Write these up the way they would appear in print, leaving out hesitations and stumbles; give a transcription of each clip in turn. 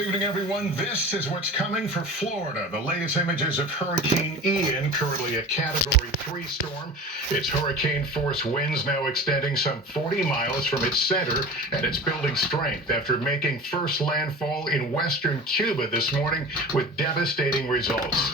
evening, everyone. This is what's coming for Florida. The latest images of Hurricane Ian, currently a Category 3 storm. Its hurricane force winds now extending some 40 miles from its center, and it's building strength after making first landfall in western Cuba this morning with devastating results.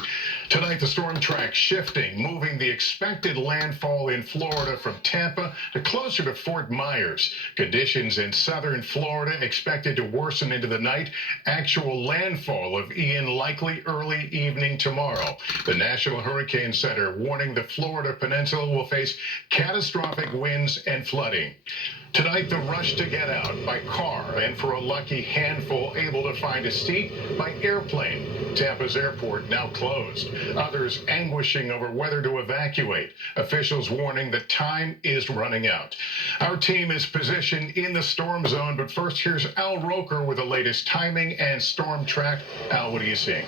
Tonight, the storm track shifting, moving the expected landfall in Florida from Tampa to closer to Fort Myers. Conditions in southern Florida expected to worsen into the night. Actual landfall of Ian likely early evening tomorrow. The National Hurricane Center warning the Florida Peninsula will face catastrophic winds and flooding. Tonight, the rush to get out by car, and for a lucky handful able to find a seat by airplane. Tampa's airport now closed. Others anguishing over whether to evacuate. Officials warning that time is running out. Our team is positioned in the storm zone, but first here's Al Roker with the latest timing and storm track. Al, what are you seeing?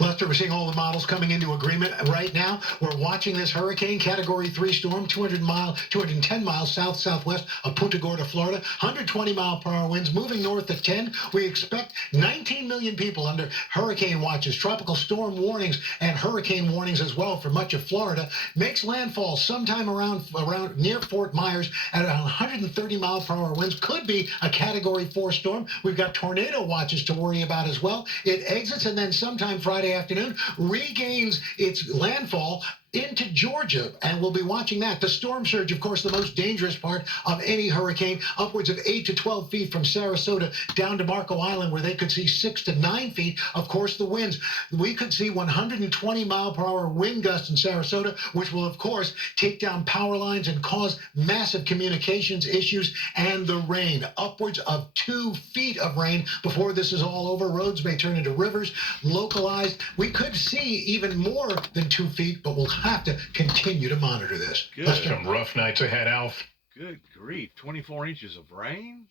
Lester, we're seeing all the models coming into agreement right now. We're watching this hurricane, Category 3 storm, 210 miles south-southwest of Punta Gorda, Florida, 120-mile-per-hour winds, moving north at 10. We expect 19 million people under hurricane watches, tropical storm warnings, and hurricane warnings as well for much of Florida. Makes landfall sometime around near Fort Myers at around 130-mile-per-hour winds. Could be a Category 4 storm. We've got tornado watches to worry about as well. It exits and then sometime Friday afternoon regains its landfall into Georgia, and we'll be watching that. The storm surge, of course, the most dangerous part of any hurricane, upwards of 8 to 12 feet from Sarasota down to Marco Island, where they could see 6 to 9 feet. Of course, the winds. We could see 120-mile-per-hour wind gusts in Sarasota, which will, of course, take down power lines and cause massive communications issues. And the rain, upwards of 2 feet of rain before this is all over. Roads may turn into rivers, localized. We could see even more than 2 feet, but we'll have to continue to monitor this. Good. Some rough nights ahead, Alf. Good grief. 24 inches of rain?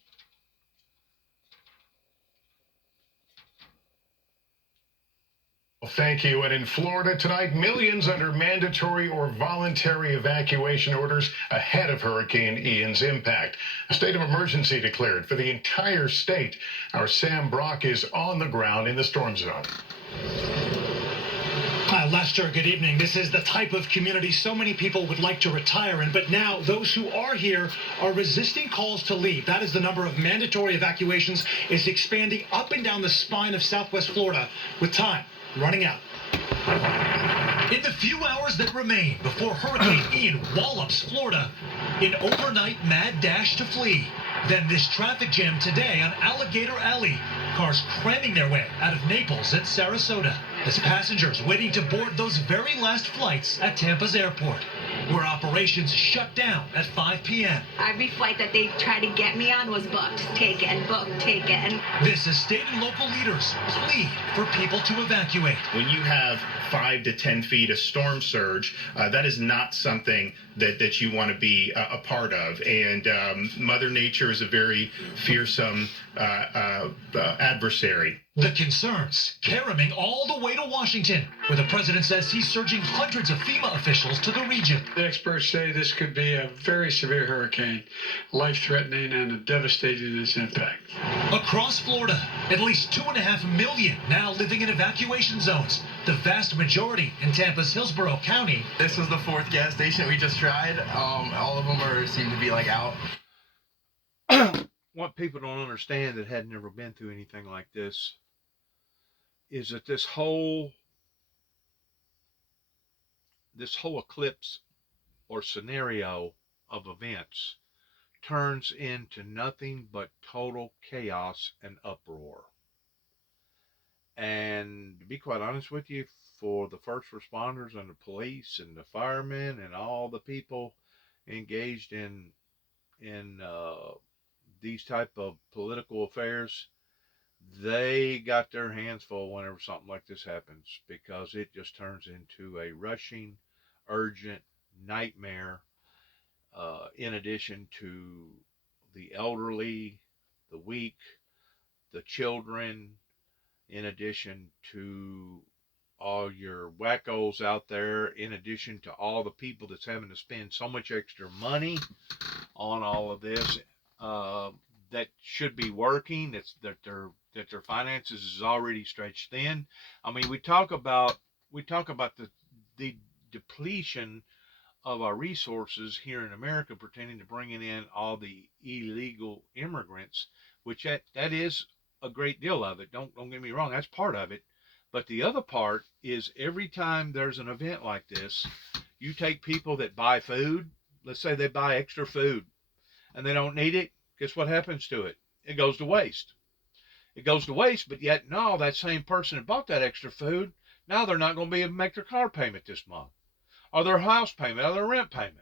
Well, thank you. And in Florida tonight, millions under mandatory or voluntary evacuation orders ahead of Hurricane Ian's impact. A state of emergency declared for the entire state. Our Sam Brock is on the ground in the storm zone. Lester, good evening. This is the type of community so many people would like to retire in, but now those who are here are resisting calls to leave. That is, the number of mandatory evacuations is expanding up and down the spine of Southwest Florida, with time running out. In the few hours that remain before Hurricane Ian wallops Florida, an overnight mad dash to flee. Then this traffic jam today on Alligator Alley. Cars cramming their way out of Naples and Sarasota as passengers waiting to board those very last flights at Tampa's airport, where operations shut down at 5 p.m. Every flight that they tried to get me on was booked, taken, booked, taken. This is state and local leaders plead for people to evacuate. When you have 5 to 10 feet of storm surge, that is not something that you want to be a part of. And Mother Nature is a very fearsome adversary. The concerns caroming all the way to Washington, where the president says he's surging hundreds of FEMA officials to the region. The experts say this could be a very severe hurricane, life-threatening and devastating in its impact. Across Florida, at least 2.5 million now living in evacuation zones, the vast majority in Tampa's Hillsborough County. This was the 4th gas station we just tried. All of them seem to be like out. What people don't understand that had never been through anything like this is that this whole eclipse or scenario of events turns into nothing but total chaos and uproar. And to be quite honest with you, for the first responders and the police and the firemen and all the people engaged in these type of political affairs, they got their hands full whenever something like this happens, because it just turns into a rushing, urgent nightmare, in addition to the elderly, the weak, the children, in addition to all your wackos out there, in addition to all the people that's having to spend so much extra money on all of this. that should be working, that their finances is already stretched thin. I mean, we talk about the depletion of our resources here in America pertaining to bringing in all the illegal immigrants, which that is a great deal of it. Don't get me wrong, that's part of it. But the other part is every time there's an event like this, you take people that buy food, let's say they buy extra food and they don't need it, guess what happens to it? It goes to waste. It goes to waste, but yet now that same person that bought that extra food, now they're not going to be able to make their car payment this month, or their house payment, or their rent payment.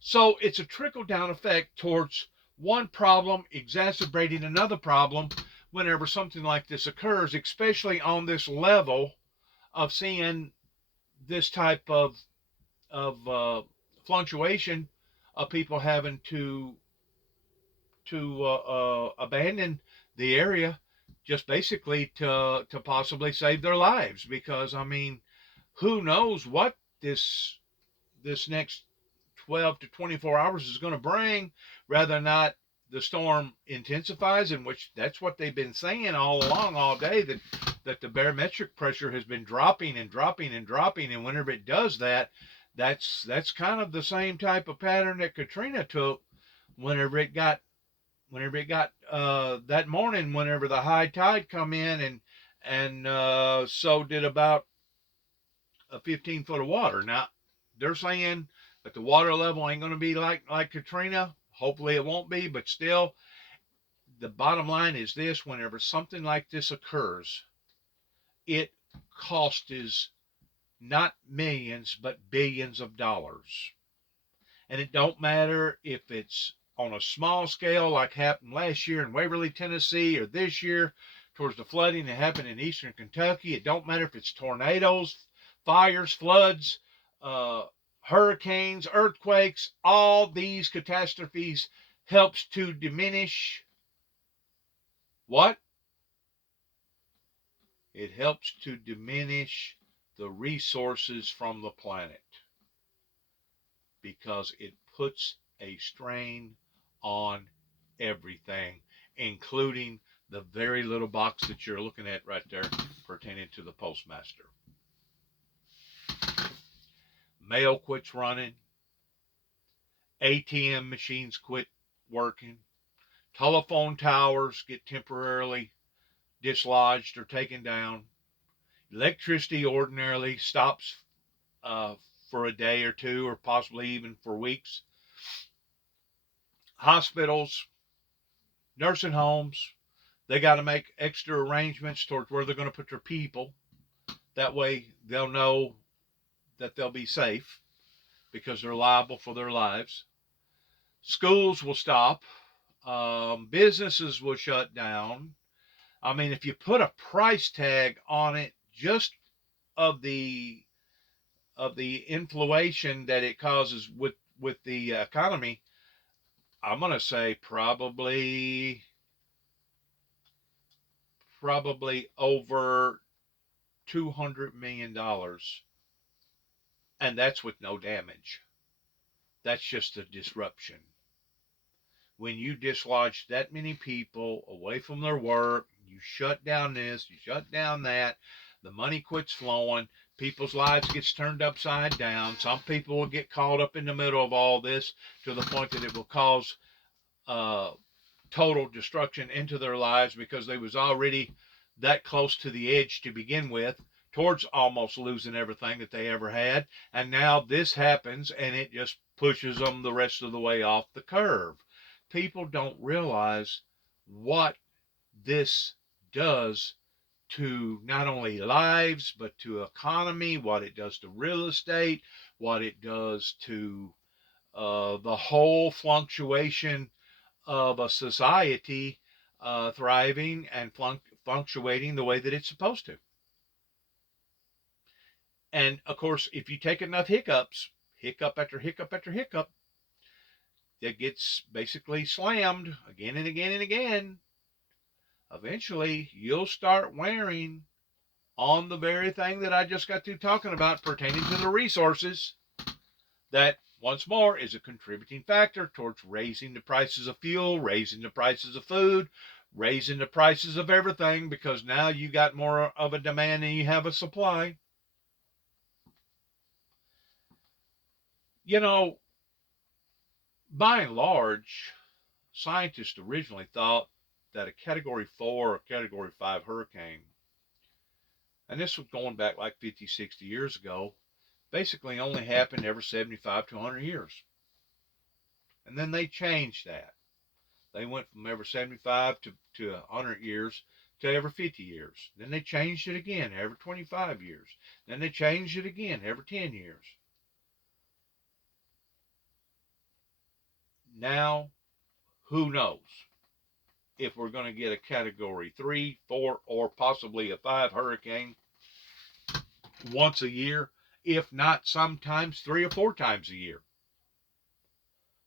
So it's a trickle-down effect towards one problem exacerbating another problem whenever something like this occurs, especially on this level of seeing this type of fluctuation of people having to abandon the area just basically to possibly save their lives. Because I mean, who knows what this next 12 to 24 hours is going to bring, rather than not the storm intensifies, in which that's what they've been saying all along, all day, that the barometric pressure has been dropping and dropping and dropping, and whenever it does that, that's kind of the same type of pattern that Katrina took whenever it got that morning, whenever the high tide come in, and so did about a 15 foot of water. Now they're saying that the water level ain't going to be like Katrina. Hopefully it won't be, but still, the bottom line is this: whenever something like this occurs, it costs not millions but billions of dollars. And it don't matter if it's on a small scale like happened last year in Waverly, Tennessee, or this year towards the flooding that happened in eastern Kentucky. It don't matter if it's tornadoes, fires, floods, hurricanes, earthquakes. All these catastrophes helps to diminish what? It helps to diminish the resources from the planet, because it puts a strain on everything, including the very little box that you're looking at right there pertaining to the postmaster. Mail quits running, ATM machines quit working, telephone towers get temporarily dislodged or taken down, electricity ordinarily stops for a day or two, or possibly even for weeks. Hospitals, nursing homes, they got to make extra arrangements towards where they're going to put their people. That way they'll know that they'll be safe, because they're liable for their lives. Schools will stop. Businesses will shut down. I mean, if you put a price tag on it, just of the inflation that it causes with the economy, I'm going to say probably over $200 million. And that's with no damage. That's just a disruption. When you dislodge that many people away from their work, you shut down this, you shut down that, the money quits flowing, people's lives gets turned upside down. Some people will get caught up in the middle of all this to the point that it will cause total destruction into their lives, because they was already that close to the edge to begin with, towards almost losing everything that they ever had. And now this happens, and it just pushes them the rest of the way off the curve. People don't realize what this does to not only lives, but to economy, what it does to real estate, what it does to the whole fluctuation of a society thriving and fluctuating the way that it's supposed to. And of course, if you take enough hiccups, hiccup after hiccup after hiccup, that gets basically slammed again and again and again, eventually you'll start wearing on the very thing that I just got through talking about pertaining to the resources that once more, is a contributing factor towards raising the prices of fuel, raising the prices of food, raising the prices of everything, because now you got more of a demand than you have a supply. You know, by and large, scientists originally thought that a Category 4 or Category 5 hurricane, and this was going back like 50, 60 years ago, basically only happened every 75 to 100 years. And then they changed that. They went from every 75 to 100 years to every 50 years. Then they changed it again every 25 years. Then they changed it again every 10 years. Now, who knows if we're going to get a Category 3, 4, or possibly a 5 hurricane once a year, if not sometimes 3 or 4 times a year.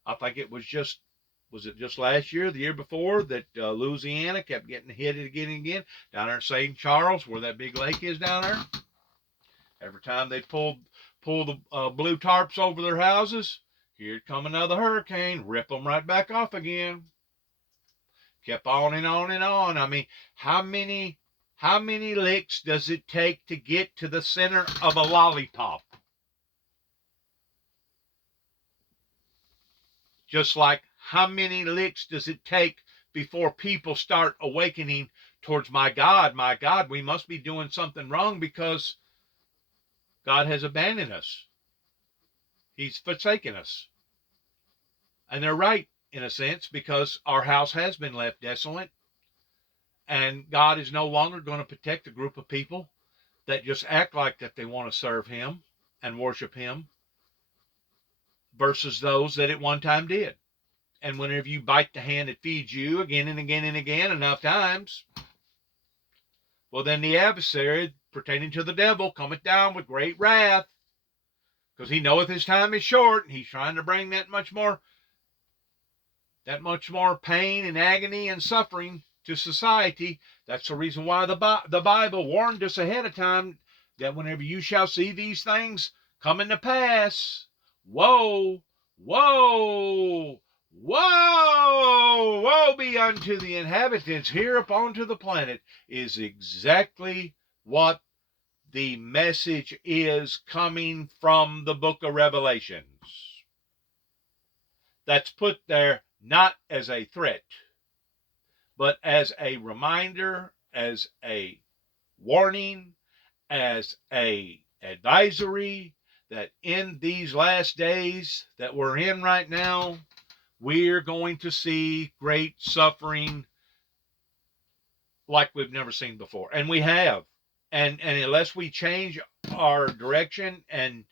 I think it was it just last year, the year before, that Louisiana kept getting hit again and again down there in St. Charles, where that big lake is down there. Every time they pull the blue tarps over their houses, here'd come another hurricane, rip them right back off again. Kept on and on and on. I mean, how many licks does it take to get to the center of a lollipop? Just like how many licks does it take before people start awakening towards my God, we must be doing something wrong because God has abandoned us. He's forsaken us. And they're right, in a sense, because our house has been left desolate. And God is no longer going to protect a group of people that just act like that they want to serve him and worship him versus those that at one time did. And whenever you bite the hand that feeds you again and again and again enough times, well, then the adversary, pertaining to the devil, cometh down with great wrath, because he knoweth his time is short, and he's trying to bring that much more pain and agony and suffering to society. That's the reason why the Bible warned us ahead of time that whenever you shall see these things coming to pass, woe, woe, woe, woe be unto the inhabitants here upon the planet, is exactly what the message is coming from the book of Revelations. That's put there not as a threat, but as a reminder, as a warning, as a advisory that in these last days that we're in right now, we're going to see great suffering like we've never seen before. And we have. And unless we change our direction and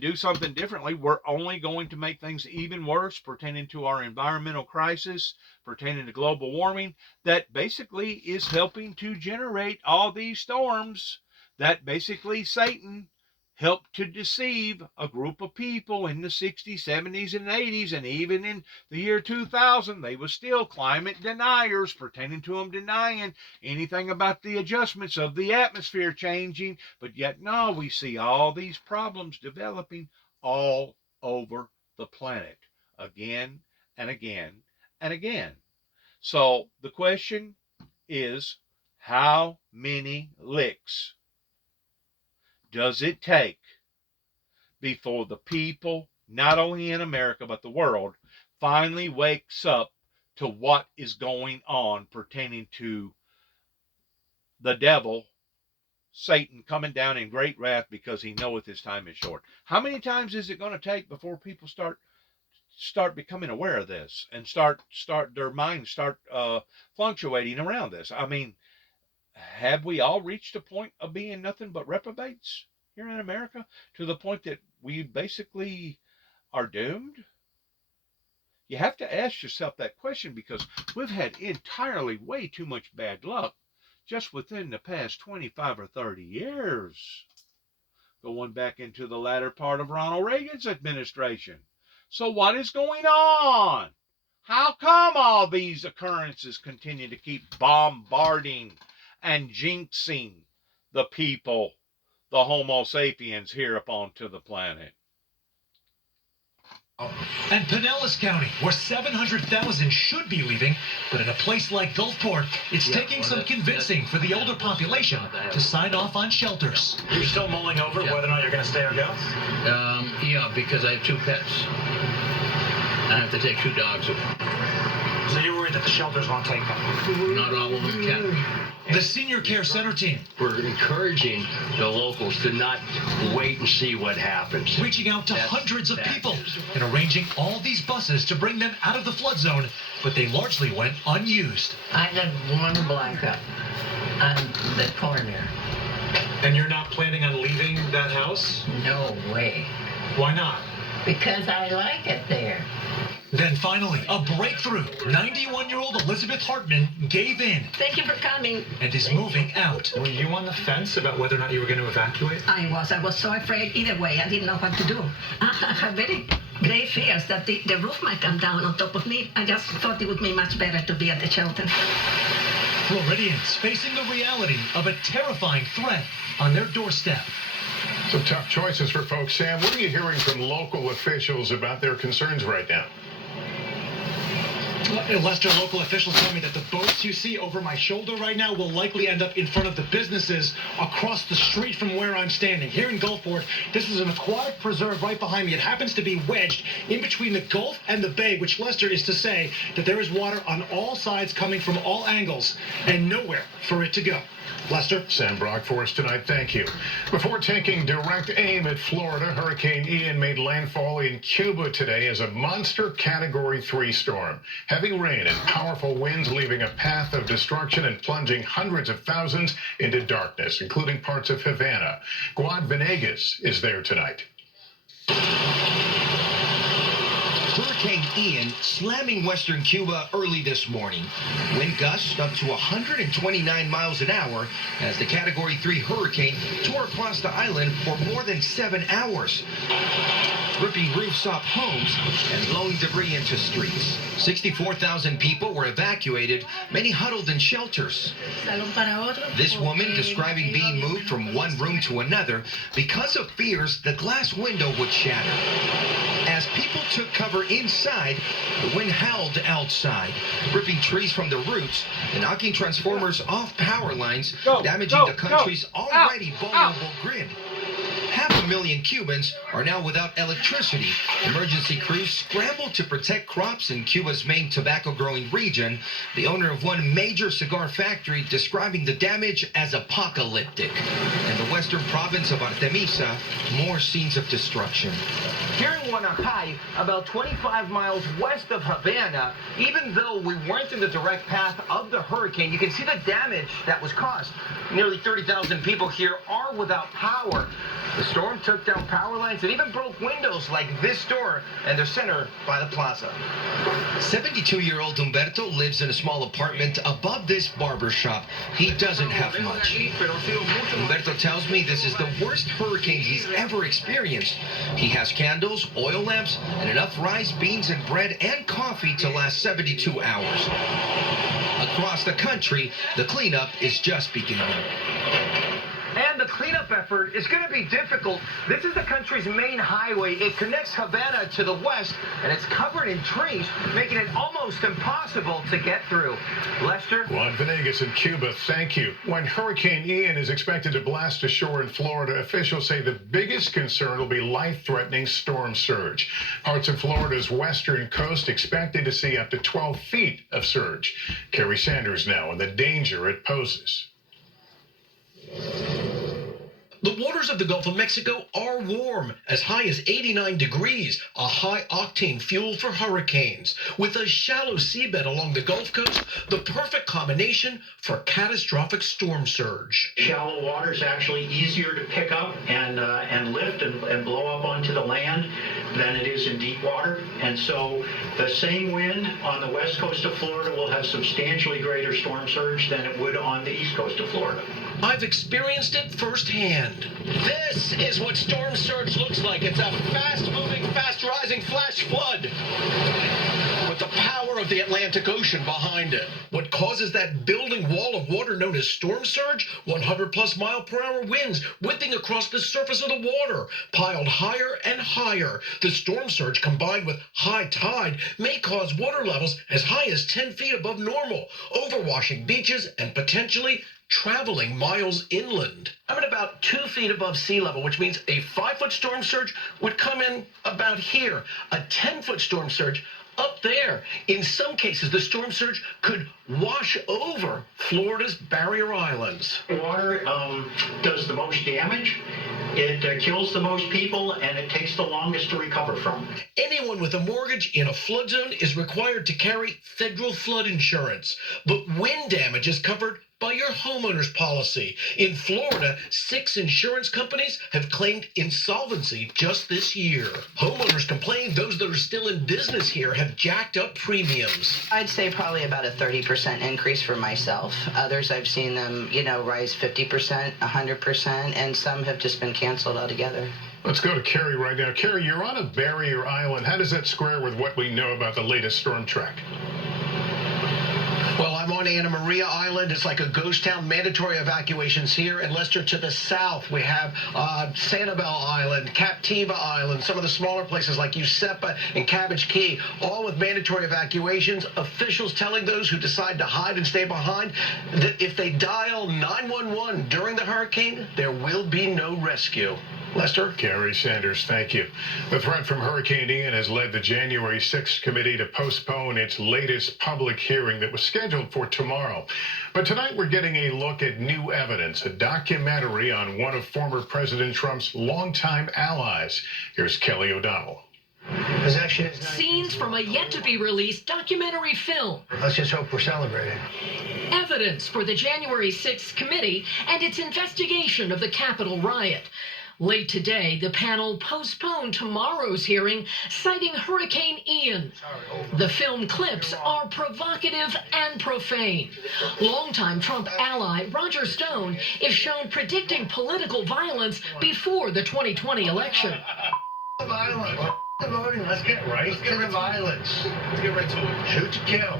do something differently, we're only going to make things even worse pertaining to our environmental crisis, pertaining to global warming, that basically is helping to generate all these storms that basically Satan helped to deceive a group of people in the 60s, 70s, and 80s, and even in the year 2000, they were still climate deniers, pertaining to them denying anything about the adjustments of the atmosphere changing. But yet now we see all these problems developing all over the planet again and again and again. So the question is, how many licks does it take before the people, not only in America but the world, finally wakes up to what is going on pertaining to the devil, Satan, coming down in great wrath because he knoweth his time is short? How many times is it going to take before people start becoming aware of this and start their minds start fluctuating around this? I mean, have we all reached a point of being nothing but reprobates here in America, to the point that we basically are doomed? You have to ask yourself that question, because we've had entirely way too much bad luck just within the past 25 or 30 years, going back into the latter part of Ronald Reagan's administration. So what is going on? How come all these occurrences continue to keep bombarding and jinxing the people, the Homo sapiens here upon to the planet? And Pinellas County, where 700,000 should be leaving, but in a place like Gulfport, it's taking some convincing for the older population to sign off on shelters. You're still mulling over whether or not you're going to stay or go? Yeah, because I have 2 pets. I have to take 2 dogs with me. So you're worried that the shelters won't take them? Not all of them can. The Senior Care Center team. We're encouraging the locals to not wait and see what happens. Reaching out to hundreds of people and arranging all these buses to bring them out of the flood zone, but they largely went unused. I got one blanket on the corner. And you're not planning on leaving that house? No way. Why not? Because I like it there. Then finally, a breakthrough. 91-year-old Elizabeth Hartman gave in. Thank you for coming. And is moving out. Were you on the fence about whether or not you were going to evacuate? I was so afraid either way. I didn't know what to do. I have very grave fears that the roof might come down on top of me. I just thought it would be much better to be at the shelter. Floridians facing the reality of a terrifying threat on their doorstep. Some tough choices for folks. Sam, what are you hearing from local officials about their concerns right now? Lester, local officials tell me that the boats you see over my shoulder right now will likely end up in front of the businesses across the street from where I'm standing. Here in Gulfport, this is an aquatic preserve right behind me. It happens to be wedged in between the Gulf and the bay, which, Lester, is to say that there is water on all sides coming from all angles and nowhere for it to go. Lester? Sam Brock for us tonight. Thank you. Before taking direct aim at Florida, Hurricane Ian made landfall in Cuba today as a monster Category 3 storm. Heavy rain and powerful winds leaving a path of destruction and plunging hundreds of thousands into darkness, including parts of Havana. Guad Venegas is there tonight. Hurricane Ian slamming western Cuba early this morning. Wind gusts up to 129 miles an hour as the Category 3 hurricane tore across the island for more than 7 hours, ripping roofs off homes and blowing debris into streets. 64,000 people were evacuated, many huddled in shelters. This woman describing being moved from one room to another because of fears the glass window would shatter. As people took cover inside, the wind howled outside, ripping trees from the roots and knocking transformers off power lines, damaging the country's already vulnerable grid. 500,000 Cubans are now without electricity. Emergency crews scrambled to protect crops in Cuba's main tobacco-growing region. The owner of one major cigar factory describing the damage as apocalyptic. In the western province of Artemisa, more scenes of destruction. Here in Guanajay, about 25 miles west of Havana, even though we weren't in the direct path of the hurricane, you can see the damage that was caused. Nearly 30,000 people here are without power. The storm took down power lines and even broke windows like this door and the center by the plaza. 72-year-old Humberto lives in a small apartment above this barber shop. He doesn't have much. Humberto tells me this is the worst hurricane he's ever experienced. He has candles, oil lamps, and enough rice, beans, and bread and coffee to last 72 hours. Across the country, the cleanup is just beginning. And the cleanup effort is going to be difficult. This is the country's main highway. It connects Havana to the west, and it's covered in trees, making it almost impossible to get through. Lester? Juan Venegas in Cuba, thank you. When Hurricane Ian is expected to blast ashore in Florida, officials say the biggest concern will be life-threatening storm surge. Parts of Florida's western coast expected to see up to 12 feet of surge. Kerry Sanders now on the danger it poses. The waters of the Gulf of Mexico are warm, as high as 89 degrees, a high-octane fuel for hurricanes. With a shallow seabed along the Gulf Coast, the perfect combination for catastrophic storm surge. Shallow water is actually easier to pick up and lift and blow up onto the land than it is in deep water. And so the same wind on the west coast of Florida will have substantially greater storm surge than it would on the east coast of Florida. I've experienced it firsthand. This is what storm surge looks like. It's a fast-moving, fast-rising flash flood with the power of of the Atlantic Ocean behind it. What causes that building wall of water known as storm surge? 100+ mile-per-hour winds whipping across the surface of the water, piled higher and higher. The storm surge combined with high tide may cause water levels as high as 10 feet above normal, overwashing beaches and potentially traveling miles inland. I'm at about 2 feet above sea level, which means a 5-foot storm surge would come in about here. A 10-foot storm surge up there. In some cases, the storm surge could wash over Florida's barrier islands. Water does the most damage, it kills the most people, and it takes the longest to recover from. Anyone with a mortgage in a flood zone is required to carry federal flood insurance, but wind damage is covered by your homeowner's policy. In Florida, 6 insurance companies have claimed insolvency just this year. Homeowners complain those that are still in business here have jacked up premiums. I'd say probably about a 30% increase for myself. Others, I've seen them, rise 50%, 100%, and some have just been canceled altogether. Let's go to Carrie right now. Carrie, you're on a barrier island. How does that square with what we know about the latest storm track? Well, I'm on Anna Maria Island. It's like a ghost town. Mandatory evacuations here. In Lester to the south, we have Sanibel Island, Captiva Island, some of the smaller places like Usepa and Cabbage Key, all with mandatory evacuations. Officials telling those who decide to hide and stay behind that if they dial 911 during the hurricane, there will be no rescue. Lester? Carrie Sanders, thank you. The threat from Hurricane Ian has led the January 6th committee to postpone its latest public hearing that was scheduled for tomorrow. But tonight we're getting a look at new evidence, a documentary on one of former President Trump's longtime allies. Here's Kelly O'Donnell. Scenes from a yet-to-be-released documentary film. Let's just hope we're celebrating. Evidence for the January 6th committee and its investigation of the Capitol riot. Late today, the panel postponed tomorrow's hearing, citing Hurricane Ian. The film clips are provocative and profane. Longtime Trump ally Roger Stone is shown predicting political violence before the 2020 election. The voting. Let's get right to the violence. Let's get right to it. Shoot to kill.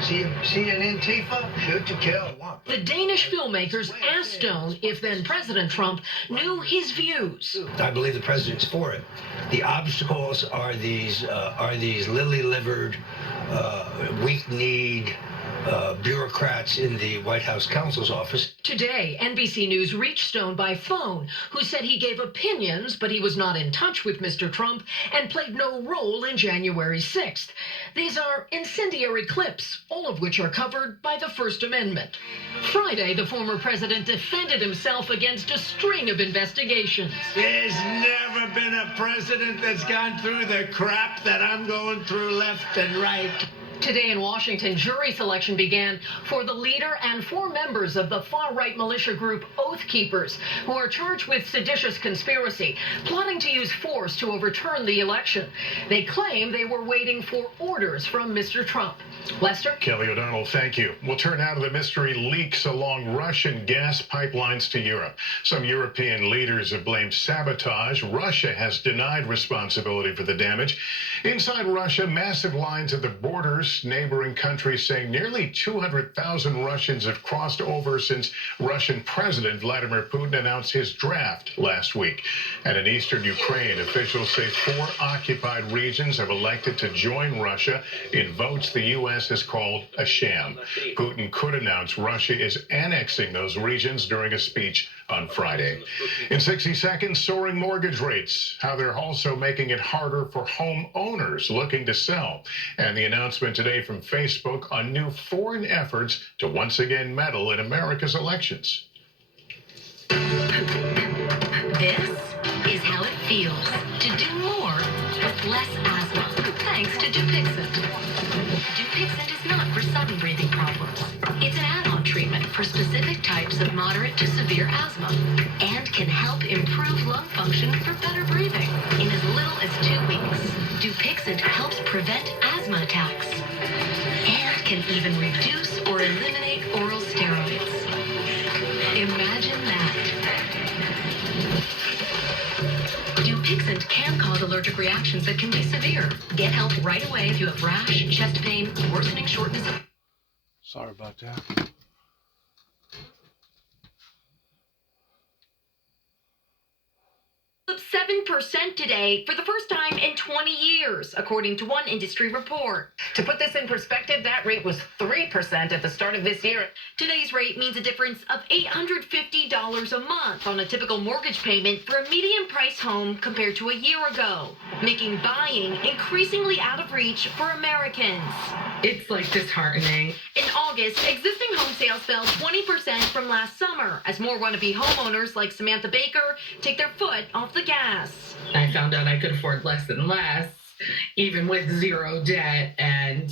See an Antifa? Shoot to kill. The Danish filmmakers asked Stone if then President Trump knew his views. I believe the president's for it. The obstacles are these lily-livered, weak-kneed bureaucrats in the White House counsel's office. Today, NBC News reached Stone by phone, who said he gave opinions, but he was not in touch with Mr. Trump and played no role in January 6th. These are incendiary clips, all of which are covered by the First Amendment. Friday, the former president defended himself against a string of investigations. There's never been a president that's gone through the crap that I'm going through left and right. Today in Washington, jury selection began for the leader and 4 members of the far-right militia group Oath Keepers, who are charged with seditious conspiracy, plotting to use force to overturn the election. They claim they were waiting for orders from Mr. Trump. Lester? Kelly O'Donnell, thank you. We'll turn now to the mystery leaks along Russian gas pipelines to Europe. Some European leaders have blamed sabotage. Russia has denied responsibility for the damage. Inside Russia, massive lines at the borders, neighboring countries saying nearly 200,000 Russians have crossed over since Russian President Vladimir Putin announced his draft last week. And in eastern Ukraine, officials say 4 occupied regions have elected to join Russia in votes the U.S. has called a sham. Putin could announce Russia is annexing those regions during a speech on Friday. In 60 seconds, soaring mortgage rates, how they're also making it harder for home owners looking to sell, and the announcement today from Facebook on new foreign efforts to once again meddle in America's elections. This is how it feels to do more with less asthma, thanks to Dupixent. Dupixent is not for sudden breathing problems. It's an add-on treatment for specific types of moderate to severe asthma and can help improve lung function for better breathing in as little as 2 weeks. Dupixent helps prevent asthma attacks and can even reduce or eliminate oral steroids. Imagine that. Dupixent can cause allergic allergic reactions that can be severe. Get help right away if you have rash, chest pain, worsening shortness of... Sorry about that. Up 7% today for the first time in 20 years, according to one industry report. To put this in perspective, that rate was 3% at the start of this year. Today's rate means a difference of $850 a month on a typical mortgage payment for a median-price home compared to a year ago, making buying increasingly out of reach for Americans. It's like disheartening. In August, existing home sales fell 20% from last summer as more wannabe homeowners like Samantha Baker take their foot off the gas. I found out I could afford less and less, even with zero debt and,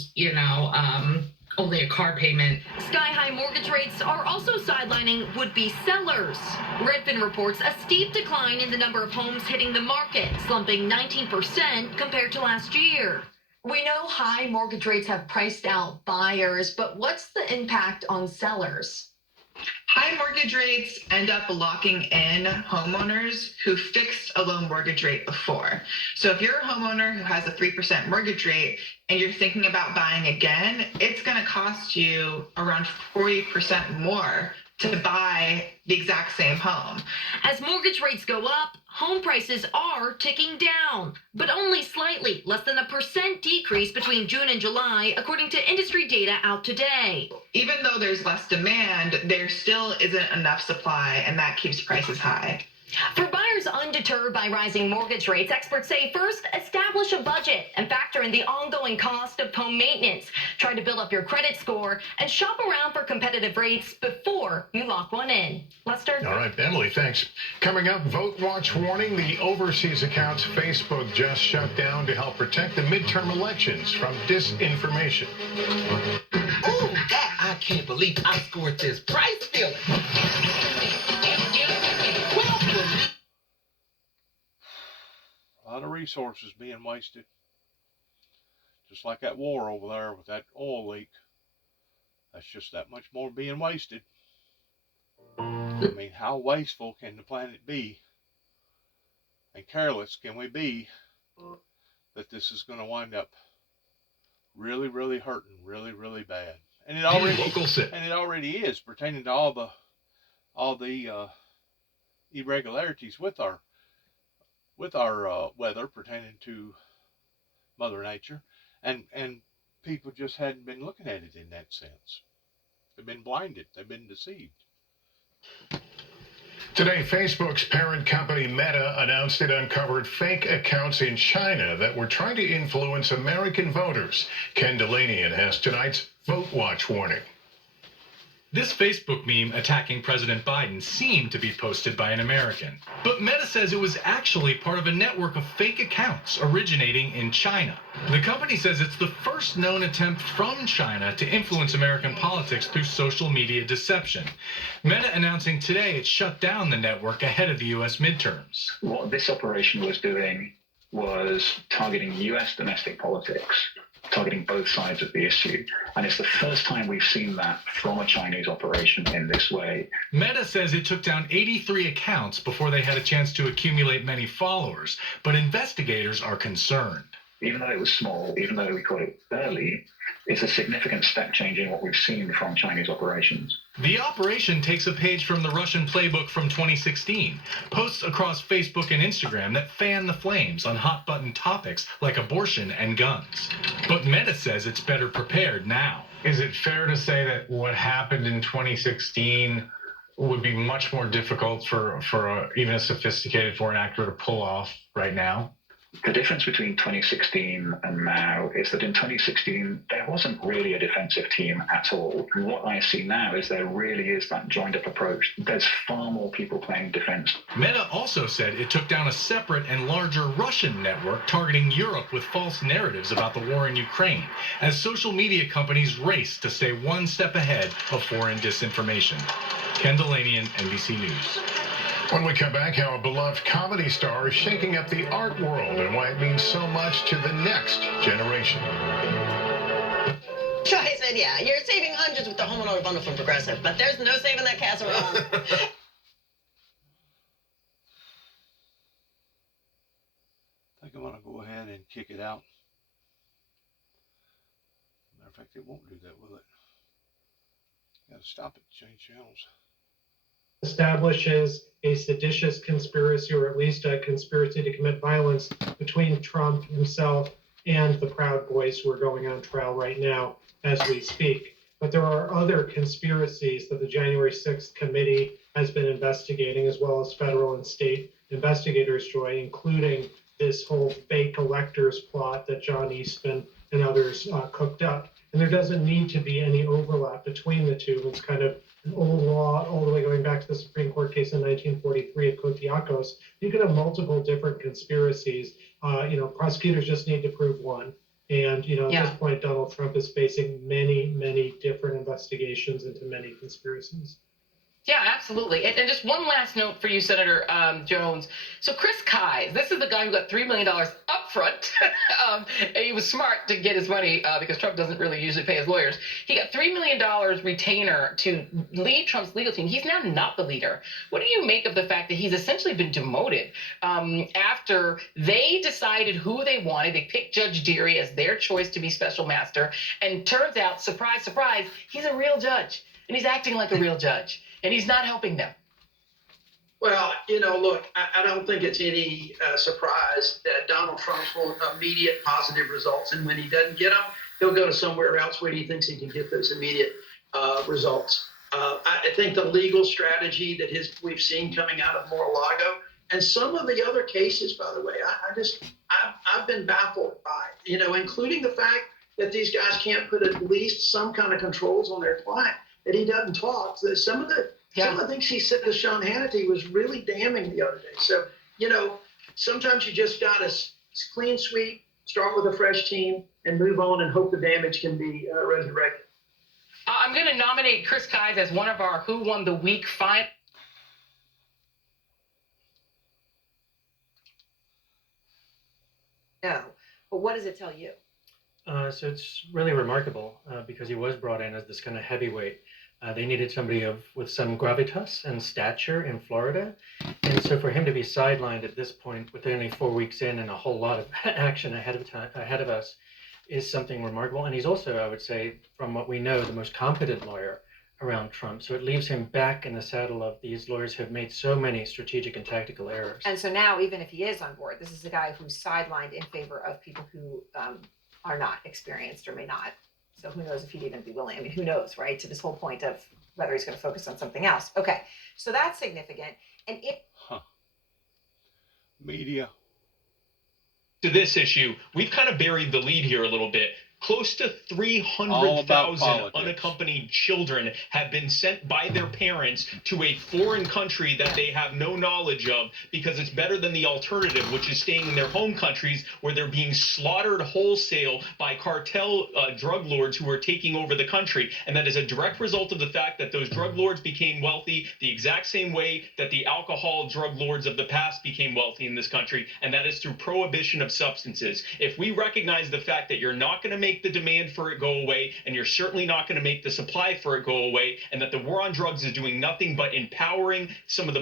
only a car payment. Sky-high mortgage rates are also sidelining would-be sellers. Redfin reports a steep decline in the number of homes hitting the market, slumping 19% compared to last year. We know high mortgage rates have priced out buyers, but what's the impact on sellers? High mortgage rates end up locking in homeowners who fixed a low mortgage rate before. So if you're a homeowner who has a 3% mortgage rate and you're thinking about buying again, it's going to cost you around 40% more to buy the exact same home. As mortgage rates go up, home prices are ticking down, but only slightly, less than 1% decrease between June and July, according to industry data out today. Even though there's less demand, there still isn't enough supply, and that keeps prices high. For buyers undeterred by rising mortgage rates, experts say first, establish a budget and factor in the ongoing cost of home maintenance. Try to build up your credit score and shop around for competitive rates before you lock one in. Lester? All right, Emily, thanks. Coming up, Vote Watch warning: the overseas accounts Facebook just shut down to help protect the midterm elections from disinformation. Oh, that I can't believe I scored this prize feeling. A lot of resources being wasted. Just like that war over there with that oil leak. That's just that much more being wasted. I mean, how wasteful can the planet be? And careless can we be that this is going to wind up really, really hurting, really, really bad. And it already is, pertaining to all the irregularities with our weather pertaining to Mother Nature, and people just hadn't been looking at it in that sense. They've been blinded. They've been deceived. Today, Facebook's parent company Meta announced it uncovered fake accounts in China that were trying to influence American voters. Ken Delanian has tonight's Vote Watch warning. This Facebook meme attacking President Biden seemed to be posted by an American. But Meta says it was actually part of a network of fake accounts originating in China. The company says it's the first known attempt from China to influence American politics through social media deception. Meta announcing today it shut down the network ahead of the U.S. midterms. What this operation was doing was targeting U.S. domestic politics, targeting both sides of the issue. And it's the first time we've seen that from a Chinese operation in this way. Meta says it took down 83 accounts before they had a chance to accumulate many followers, but investigators are concerned. Even though it was small, even though we caught it early, it's a significant step change in what we've seen from Chinese operations. The operation takes a page from the Russian playbook from 2016. Posts across Facebook and Instagram that fan the flames on hot-button topics like abortion and guns. But Meta says it's better prepared now. Is it fair to say that what happened in 2016 would be much more difficult for even a sophisticated foreign actor to pull off right now? The difference between 2016 and now is that in 2016, there wasn't really a defensive team at all. And what I see now is there really is that joined-up approach. There's far more people playing defense. Meta also said it took down a separate and larger Russian network targeting Europe with false narratives about the war in Ukraine, as social media companies race to stay one step ahead of foreign disinformation. Ken Delanian, NBC News. When we come back, how a beloved comedy star is shaking up the art world and why it means so much to the next generation. So I said, yeah, you're saving hundreds with the home and auto bundle from Progressive, but there's no saving that casserole. I think I'm going to go kick it out. Matter of fact, it won't do that, will it? Gotta stop it, change channels. Establishes a seditious conspiracy, or at least a conspiracy to commit violence between Trump himself and the Proud Boys, who are going on trial right now as we speak. But there are other conspiracies that the January 6th committee has been investigating, as well as federal and state investigators, Joy, including this whole fake electors plot that John Eastman and others cooked up. And there doesn't need to be any overlap between the two. It's kind of an old law all the way going back to the Supreme Court case in 1943 of Kotiakos. You can have multiple different conspiracies. Prosecutors just need to prove one. And, at this point, Donald Trump is facing many, many different investigations into many conspiracies. Yeah, absolutely. And just one last note for you, Senator Jones. So Chris Kise, this is the guy who got $3 million up front. And he was smart to get his money because Trump doesn't really usually pay his lawyers. He got $3 million retainer to lead Trump's legal team. He's now not the leader. What do you make of the fact that he's essentially been demoted after they decided who they wanted? They picked Judge Dearie as their choice to be special master. And turns out, surprise, surprise, he's a real judge. And he's acting like a real judge. And he's not helping them. Well, look, I don't think it's any surprise that Donald Trump will immediate positive results. And when he doesn't get them, he'll go to somewhere else where he thinks he can get those immediate results. I think the legal strategy that we've seen coming out of Mar-a-Lago and some of the other cases, by the way, I've been baffled by, including the fact that these guys can't put at least some kind of controls on their client, that he doesn't talk. Some of the things he said to Sean Hannity was really damning the other day. So, sometimes you just got to clean sweep, start with a fresh team, and move on and hope the damage can be resurrected. I'm going to nominate Chris Kise as one of our Who Won the Week final. No, but what does it tell you? So it's really remarkable because he was brought in as this kind of heavyweight. They needed somebody with some gravitas and stature in Florida. And so for him to be sidelined at this point with only 4 weeks in and a whole lot of action ahead of us is something remarkable. And he's also, I would say, from what we know, the most competent lawyer around Trump. So it leaves him back in the saddle of these lawyers who have made so many strategic and tactical errors. And so now, even if he is on board, this is a guy who's sidelined in favor of people who are not experienced or may not. So who knows if he'd even be willing? I mean, who knows, right? To this whole point of whether he's going to focus on something else. Okay, so that's significant. And Media. To this issue, we've kind of buried the lead here a little bit. Close to 300,000 unaccompanied children have been sent by their parents to a foreign country that they have no knowledge of because it's better than the alternative, which is staying in their home countries where they're being slaughtered wholesale by cartel drug lords who are taking over the country. And that is a direct result of the fact that those drug lords became wealthy the exact same way that the alcohol drug lords of the past became wealthy in this country, and that is through prohibition of substances. If we recognize the fact that you're not going to make the demand for it go away, and you're certainly not going to make the supply for it go away, and that the war on drugs is doing nothing but empowering some of the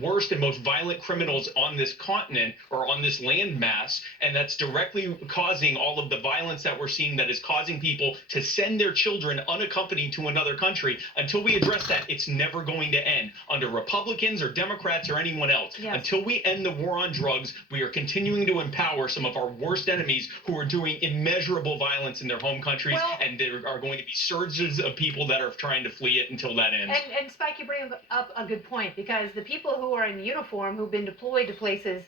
worst and most violent criminals on this continent or on this landmass, and that's directly causing all of the violence that we're seeing that is causing people to send their children unaccompanied to another country. Until we address that, it's never going to end under Republicans or Democrats or anyone else. Yes. Until we end the war on drugs, we are continuing to empower some of our worst enemies who are doing immeasurable violence in their home countries, and there are going to be surges of people that are trying to flee it until that ends. And Spike, you bring up a good point, because the people who are in uniform, who've been deployed to places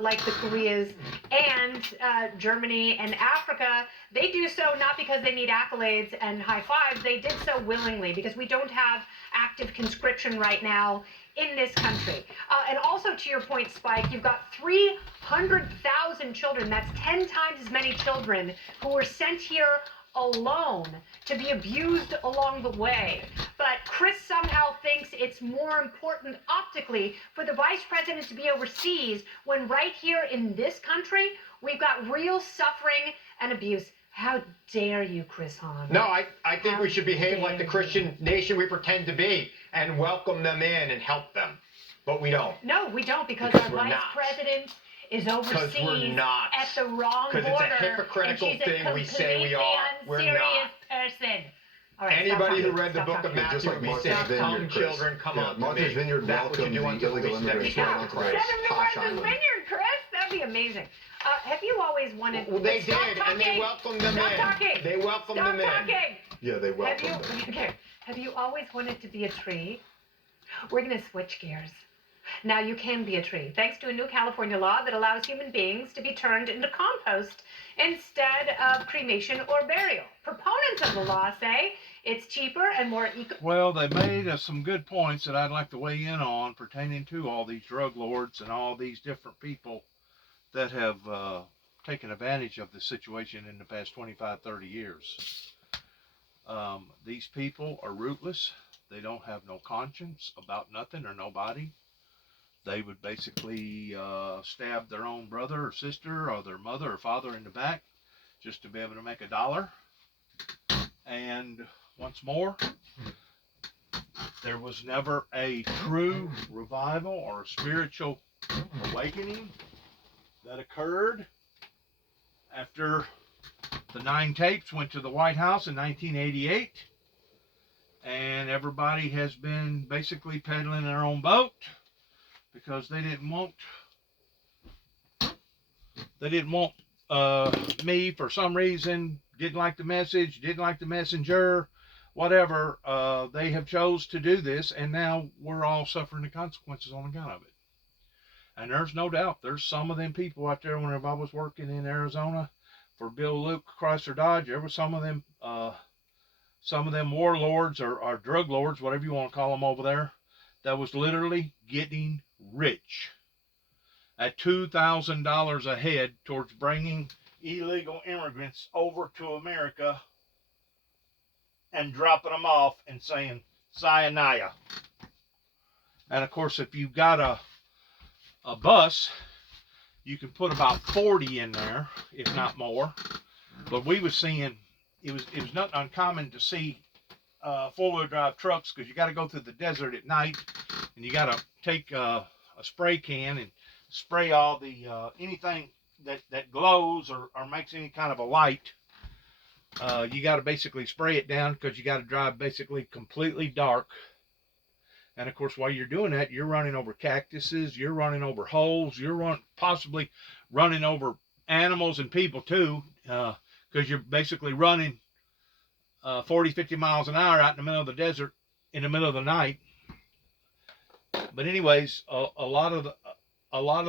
like the Koreas and Germany and Africa, they do so not because they need accolades and high fives. They did so willingly because we don't have active conscription right now in this country. And also, to your point, Spike, you've got 300,000 children. That's 10 times as many children who were sent here alone to be abused along the way. But Chris somehow thinks it's more important optically for the vice president to be overseas when right here in this country, we've got real suffering and abuse. How dare you, Chris Hahn? No, I think we should behave like the Christian nation we pretend to be and welcome them in and help them. But we don't. No, we don't, because our vice president is Because overseas we're not. at the wrong border. Because it's a hypocritical and she's thing a we say we are. We're unserious not. person. All right, Anybody who stop read the talking. book of Stop talking. Matthew would be saying, "Come, children, come up to Martha's me." Vineyard That what you welcomed do the unto the illegal least of immigrants these right in onto Christ. this Seven to posh Martha's island. Vineyard, Chris. That'd be amazing. Have you always wanted? Well, they Stop did, talking. and they welcomed them Stop in. Talking. They welcomed Stop them in. talking. Yeah, they welcomed Have you? them. Okay. Have you always wanted to be a tree? We're gonna switch gears. Now you can be a tree, thanks to a new California law that allows human beings to be turned into compost instead of cremation or burial. Proponents of the law say it's cheaper and more eco. Well, they made some good points that I'd like to weigh in on pertaining to all these drug lords and all these different people that have taken advantage of the situation in the past 25, 30 years. These people are rootless. They don't have no conscience about nothing or nobody. They would basically stab their own brother or sister or their mother or father in the back just to be able to make $1. And once more, there was never a true revival or spiritual awakening that occurred after the 9 tapes went to the White House in 1988. And everybody has been basically pedaling their own boat because they didn't want me for some reason, didn't like the message, didn't like the messenger, whatever. They have chose to do this, and now we're all suffering the consequences on account of it. And there's no doubt there's some of them people out there. Whenever I was working in Arizona for Bill Luke Chrysler Dodge, there were some of them warlords or drug lords, whatever you want to call them over there, that was literally getting rich at $2,000 a head towards bringing illegal immigrants over to America and dropping them off and saying sayonara. And of course, if you've got a bus, you can put about 40 in there, if not more. But we was seeing, it was not uncommon to see 4-wheel drive trucks, because you got to go through the desert at night, and you got to take a spray can and spray all the anything that glows or makes any kind of a light. You got to basically spray it down, because you got to drive basically completely dark. And of course, while you're doing that, you're running over cactuses, you're running over holes, you're possibly running over animals and people too, because you're basically running 40, 50 miles an hour out in the middle of the desert in the middle of the night. But anyways, a lot of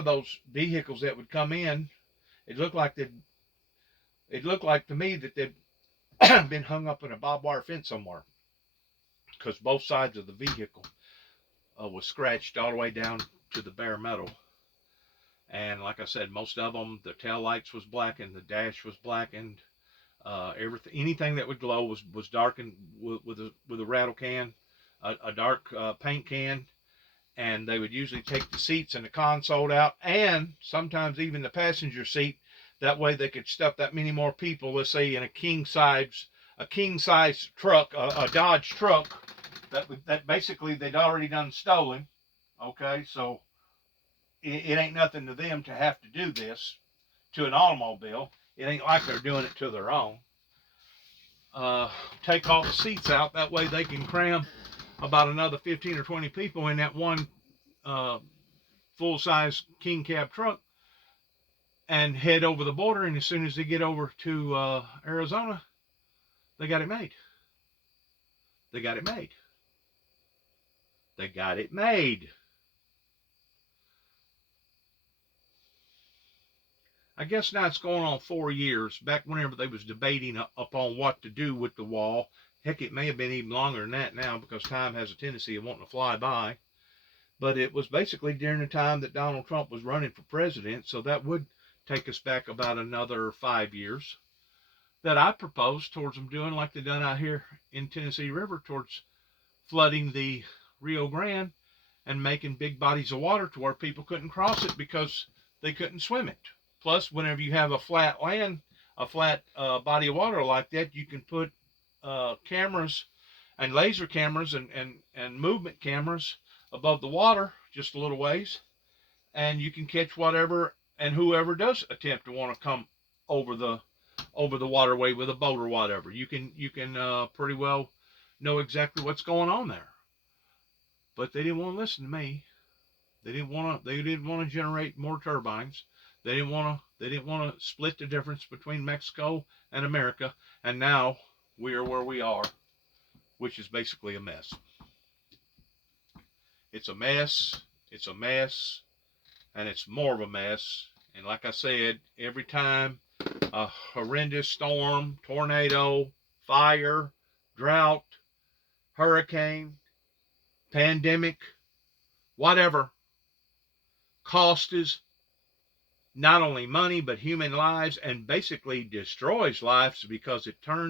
those vehicles that would come in, it looked like to me that they'd been hung up in a barbed wire fence somewhere, because both sides of the vehicle was scratched all the way down to the bare metal. And like I said, most of them, the tail lights was blackened, the dash was blackened, everything, anything that would glow was darkened with a rattle can, a dark paint can. And they would usually take the seats and the console out, and sometimes even the passenger seat. That way they could stuff that many more people, let's say in a king size truck, a Dodge truck, that basically they'd already done stolen. Okay, so it ain't nothing to them to have to do this to an automobile. It ain't like they're doing it to their own. Take all the seats out, that way they can cram about another 15 or 20 people in that one full-size king cab truck and head over the border. And as soon as they get over to Arizona, they got it made. They got it made. They got it made. I guess now it's going on 4 years. Back whenever they was debating upon what to do with the wall, heck, it may have been even longer than that now, because time has a tendency of wanting to fly by. But it was basically during the time that Donald Trump was running for president, so that would take us back about another 5 years, that I proposed towards them doing like they done out here in Tennessee River, towards flooding the Rio Grande and making big bodies of water to where people couldn't cross it because they couldn't swim it. Plus, whenever you have a flat land, a flat body of water like that, you can put cameras and laser cameras and movement cameras above the water just a little ways, and you can catch whatever and whoever does attempt to want to come over the waterway with a boat or whatever. You can pretty well know exactly what's going on there. But they didn't want to listen to me. They didn't want to generate more turbines. They didn't want to split the difference between Mexico and America. And now we are where we are, which is basically a mess. It's a mess. It's a mess. And it's more of a mess. And like I said, every time a horrendous storm, tornado, fire, drought, hurricane, pandemic, whatever, costs not only money but human lives, and basically destroys lives, because it turns